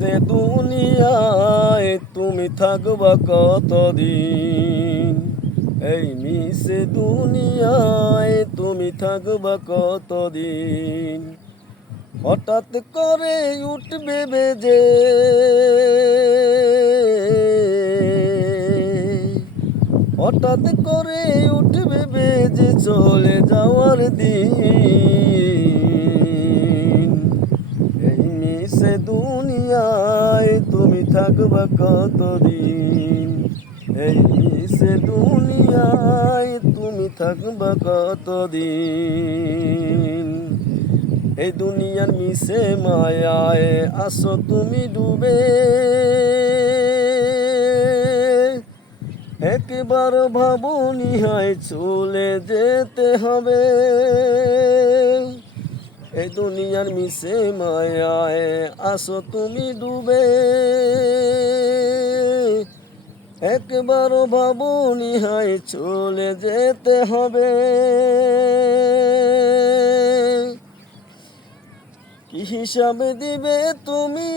সে দুনিয়ায় তুমি থাকবা কতদিন? এই মিশে দুনিয়ায় তুমি থাকবা কতদিন? হঠাৎ করে উঠবে বেজে, হঠাৎ করে উঠবে বেজে চলে যাওয়ার দিন। এই মিশে দুনিয়ায় তুমি থাকবা কতদিন? এই মিশে দুনিয়ায় তুমি থাকবা কতদিন? এই দুনিয়ার মিশে মায়ায় আসো তুমি ডুবে, একবার ভাবনি হয় চলে যেতে হবে। এই দুনিয়ার মিশে মায়ায় আসো তুমি ডুবে, একবার ভাবনি হয় চলে যেতে হবে। কি হিসাবে দিবে তুমি